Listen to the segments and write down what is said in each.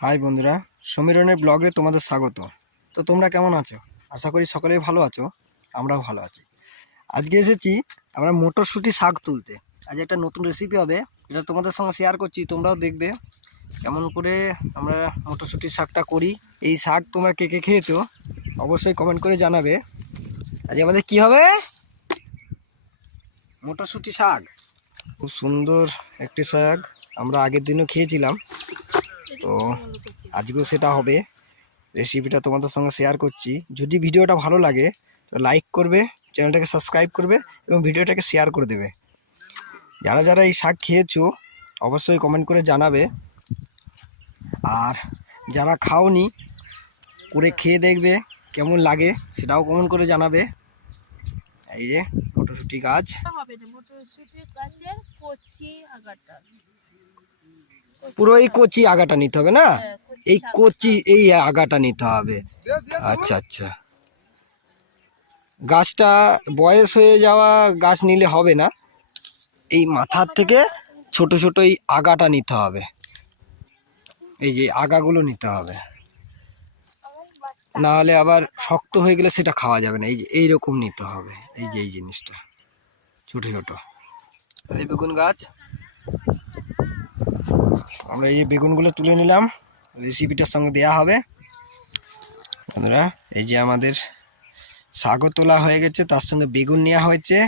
High বন্ধুরা, সমীরনের ব্লগে তোমাদের স্বাগত। তো তোমরা কেমন আছো? আশা করি সকলেই ভালো আছো, আমরাও ভালো আছি। আজকে এসেছি আমরা মটরশুঁটি শাক তুলতে। আজ একটা নতুন রেসিপি হবে, এটা তোমাদের সঙ্গে শেয়ার করছি, তোমরাও দেখবে কেমন করে আমরা মটরশুঁটি শাকটা করি। এই শাক তোমরা কে কে খেয়েছো অবশ্যই কমেন্ট করে জানাবে। আজ আমাদের কি হবে? মটরশুঁটি শাক। খুব সুন্দর একটি শাক, আমরা আগের দিনও খেয়েছিলাম, তো আজকেও সেটা হবে। রেসিপিটা তোমাদের সঙ্গে শেয়ার করছি। যদি ভিডিওটা ভালো লাগে তো লাইক করবে, চ্যানেলটাকে সাবস্ক্রাইব করবে এবং ভিডিওটাকে শেয়ার করে দেবে। যারা যারা এই শাক খেয়েছো অবশ্যই কমেন্ট করে জানাবে, আর যারা খাওনি করে খেয়ে দেখবে কেমন লাগে সেটাও কমেন্ট করে জানাবে। এই যে মটরশুঁটি গাছ, পুরো এই কচি আগাটা নিতে হবে না? এই কচি এই আগাটা নিতে হবে। আচ্ছা আচ্ছা, গাছটা বয়স হয়ে যাওয়া গাছ নিলে হবে না, এই মাথার থেকে ছোট ছোট এই আগাটা নিতে হবে। এই যে আগাগুলো নিতে হবে, না হলে আবার শক্ত হয়ে গেলে সেটা খাওয়া যাবে না। এই যে এইরকম নিতে হবে, এই যে এই জিনিসটা ছোট ছোট। এই বেগুন গাছ, আমরা এই যে বেগুনগুলো তুলে নিলাম, রেসিপিটার সঙ্গে দেয়া হবে। বন্ধুরা এই যে আমাদের শাকও তোলা হয়ে গেছে, তার সঙ্গে বেগুন নেওয়া হয়েছে।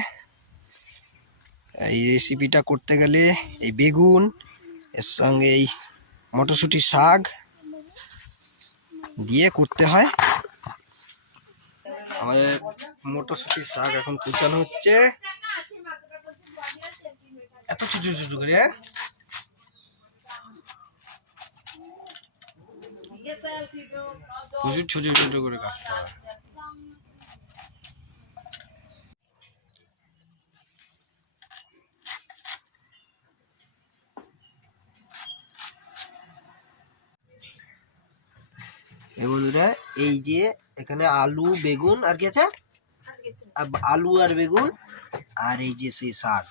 এই রেসিপিটা করতে গেলে এই বেগুন এর সঙ্গে এই মটরশুঁটি শাক দিয়ে করতে হয়। আমাদের মটরশুঁটির শাক এখন কুচানো হচ্ছে, এত ছোট ছোট করে। প্রচুর ছোট ছোট করে কাটতে হয়। বন্ধুরা এই যে এখানে আলু বেগুন আর কি আছে, আলু আর বেগুন, আর এই যে সেই শাক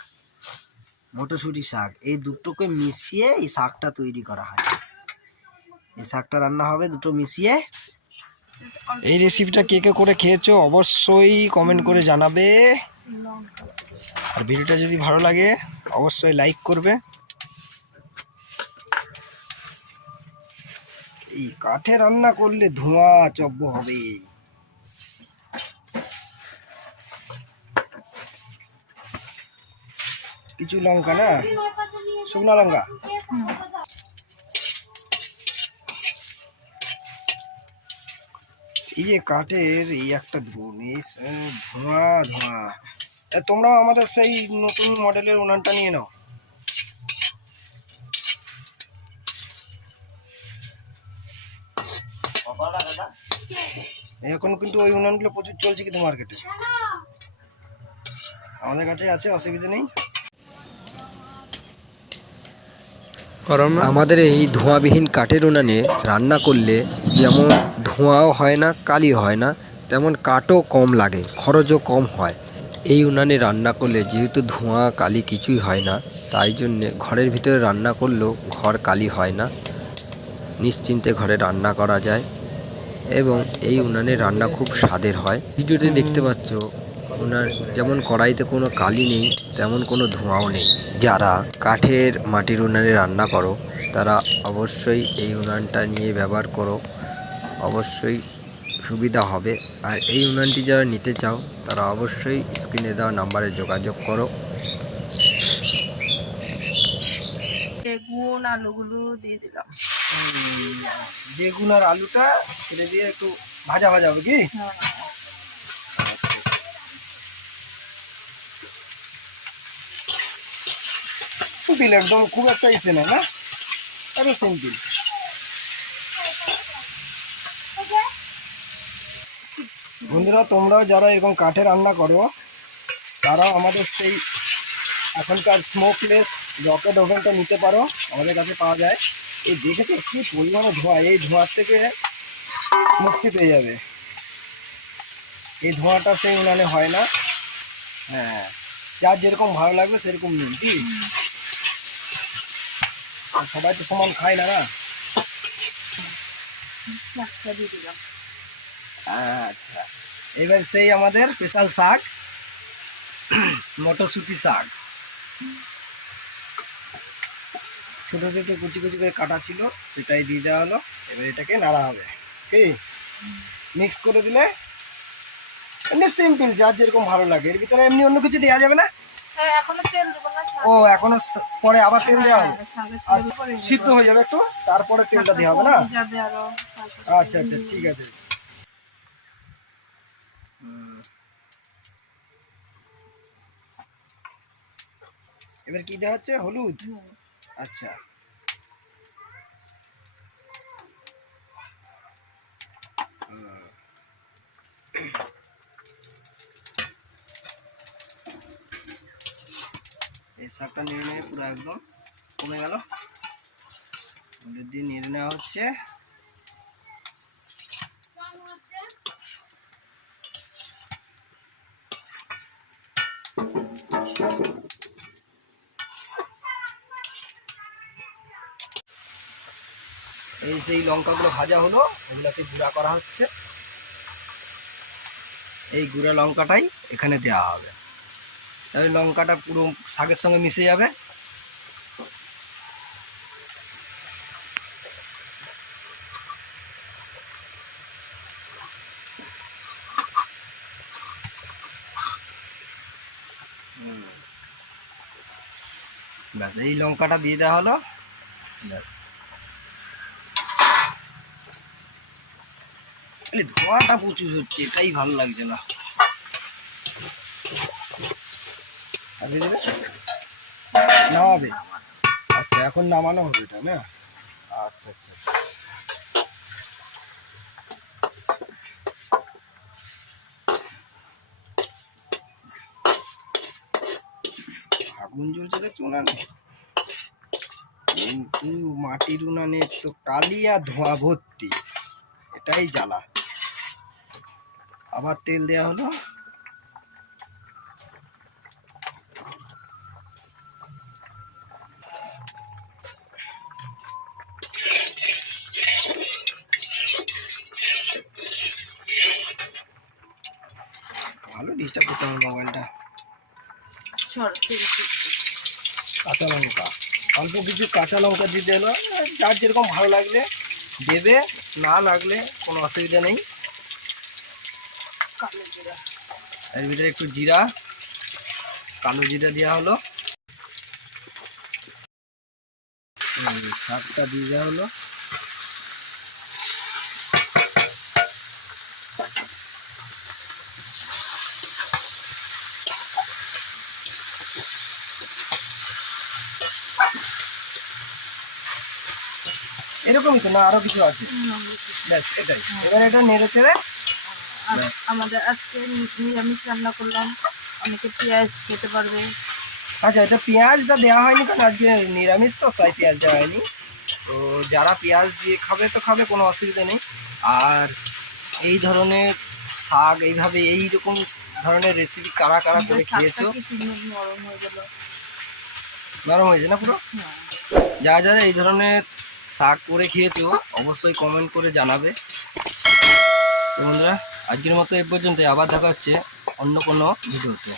মটরশুঁটি শাক, এই দুটোকে মিশিয়ে এই শাকটা তৈরি করা হয়। এই শাকটা রান্না হবে দুটো মিশিয়ে। এই রেসিপিটা কে কে করে খেয়েছো অবশ্যই কমেন্ট করে জানাবে, আর ভিডিওটা যদি ভালো লাগে অবশ্যই লাইক করবে। এই কাঠে রান্না করলে ধোঁয়া চব্য হবে। কিছু লঙ্কা না, শুকনো লঙ্কা। এই যে কাঠের এই একটা ধোঁয়া ধোঁয়া। তোমরাও আমাদের সেই নতুন মডেলের উনানটা নিয়ে নাও। এখন কিন্তু ওই উনানগুলো প্রচুর চলছে কিন্তু মার্কেটে, আমাদের কাছে আছে, অসুবিধা নেই। আমাদের এই ধোঁয়াবিহীন কাঠের উনানে রান্না করলে যেমন ধোঁয়াও হয় না, কালি হয় না, তেমন কাঠও কম লাগে, খরচও কম হয়। এই উনানে রান্না করলে যেহেতু ধোঁয়া কালি কিছুই হয় না, তাই জন্যে ঘরের ভিতরে রান্না করলেও ঘর কালি হয় না, নিশ্চিন্তে ঘরে রান্না করা যায় এবং এই উনানে রান্না খুব স্বাদের হয়। ভিডিওতে দেখতে পাচ্ছ উনান যেমন কড়াইতে কোনো কালি নেই, তেমন কোনো ধোঁয়াও নেই। যারা কাঠের মাটির উনানে রান্না করো তারা অবশ্যই এই উনানটা নিয়ে ব্যবহার করো, অবশ্যই সুবিধা হবে। আর এই উনানটি যারা নিতে চাও তারা অবশ্যই স্ক্রিনে দেওয়া নাম্বারে যোগাযোগ করো। বেগুন আলুগুলো দিয়ে দিলাম। বেগুন আর আলুটা ছেড়ে দিয়ে একটু ভাজা ভাজা হবে কি? সিম্পল, একদম খুব একটা ইসে না, একদম সিম্পল। বন্ধুরা তোমরাও যারা এরকম কাঠে রান্না করো তারাও আমাদের সেই এখনকার স্মোকলেস রকেট ওভেনটা নিতে পারো, আমাদের কাছে পাওয়া যায়। এই দেখেছো কি পরিমাণে ধোঁয়া, এই ধোঁয়ার থেকে মুক্তি পেয়ে যাবে। এই ধোঁয়াটা সেই উনানে হয় না। হ্যাঁ, যার যেরকম ভালো লাগবে সেরকম নিন কি, সবাই তো সমান খায় না, শাকটা দিয়ে দিলাম। আচ্ছা, এবার সেই আমাদের স্পেশাল শাক, মটরশুঁটি শাক, ছোটো ছোটো কুচি কুচি করে কাটা ছিল, সেটাই দিয়ে দেওয়া হলো। এবার এটাকে নাড়া হবে, কি মিক্স করে দিলে এমনি সিম্পল, যার যেরকম ভালো লাগে। এর ভিতরে এমনি অন্য কিছু দেওয়া যাবে না? হ্যাঁ, এখনো তেল দেবো না। ও, এখনো পরে আবার তেল দেওয়া হবে? শাকের তেল আচ্ছা, পরে দেবো। সিদ্ধ হয়ে যাবে একটু, তারপরে তেলটা দেওয়া হবে না? শাকটা যাবে আরো। আচ্ছা আচ্ছা, ঠিক আছে। এবার কি দেওয়া হচ্ছে? হলুদ। আচ্ছা, এই শাকটা নেড়ে নেড়ে পুরো একদম কমে গেল, হলুদ দিয়ে নেড়ে নেওয়া হচ্ছে। এই সেই লঙ্কাগুলো ভাজা হলো, এগুলোকে গুঁড়া করা হচ্ছে। এই গুঁড়া লঙ্কাটাই এখানে দেওয়া হবে, তাহলে লঙ্কাটা পুরো শাকের সঙ্গে মিশে যাবে। ব্যাস, এই লঙ্কাটা দিয়ে দেওয়া হলো। ব্যাস, ধোঁয়াটা প্রচুর হচ্ছে, এটাই ভালো লাগছে না। নামাবে? আচ্ছা, এখন নামানো হবে এটা না? আচ্ছা আচ্ছা, আগুন জ্বলছে দেখছো উনানে, কিন্তু মাটির উনানে তো কালি আর ধোঁয়া ভর্তি, এটাই জ্বালা। আবার তেল দেওয়া হলো। ভালো ডিস্টার্ব করছে আমার মোবাইলটা। কাঁচা লঙ্কা, অল্প কিছু কাঁচা লঙ্কা দিতে হলো, যার যেরকম ভালো লাগলে দেবে, না লাগলে কোনো অসুবিধা নেই। এর ভিতরে একটু জিরা, কালো জিরা দেওয়া হলো, শাকটা দিয়ে দেওয়া হলো। এরকমই তো না, আরো কিছু আছে? ব্যাস, এটাই। এবার এটা নেড়ে চেড়ে আমাদের আজকে নিরামিষ রান্না করলাম, অনেকে পেঁয়াজ খেতে পারবে। আচ্ছা, এটা পেঁয়াজটা দেওয়া হয়নি কারণ আজকে নিরামিষ তো, তাই পেঁয়াজ দেওয়া হয়নি। তো যারা পেঁয়াজ দিয়ে খাবে তো খাবে, কোনো অসুবিধা নেই। আর এই ধরনের শাক, এইভাবে এইরকম ধরনের রেসিপি কারা কারা করে খেয়েছো? নরম হয়ে গেল। নরম হয়েছে না পুরো? যারা যারা এই ধরনের শাক করে খেয়েছো অবশ্যই কমেন্ট করে জানাবে। তো বন্ধুরা, আজকের মতো এই পর্যন্ত, আবার দেখা হচ্ছে অন্য কোনো ভিডিওতে।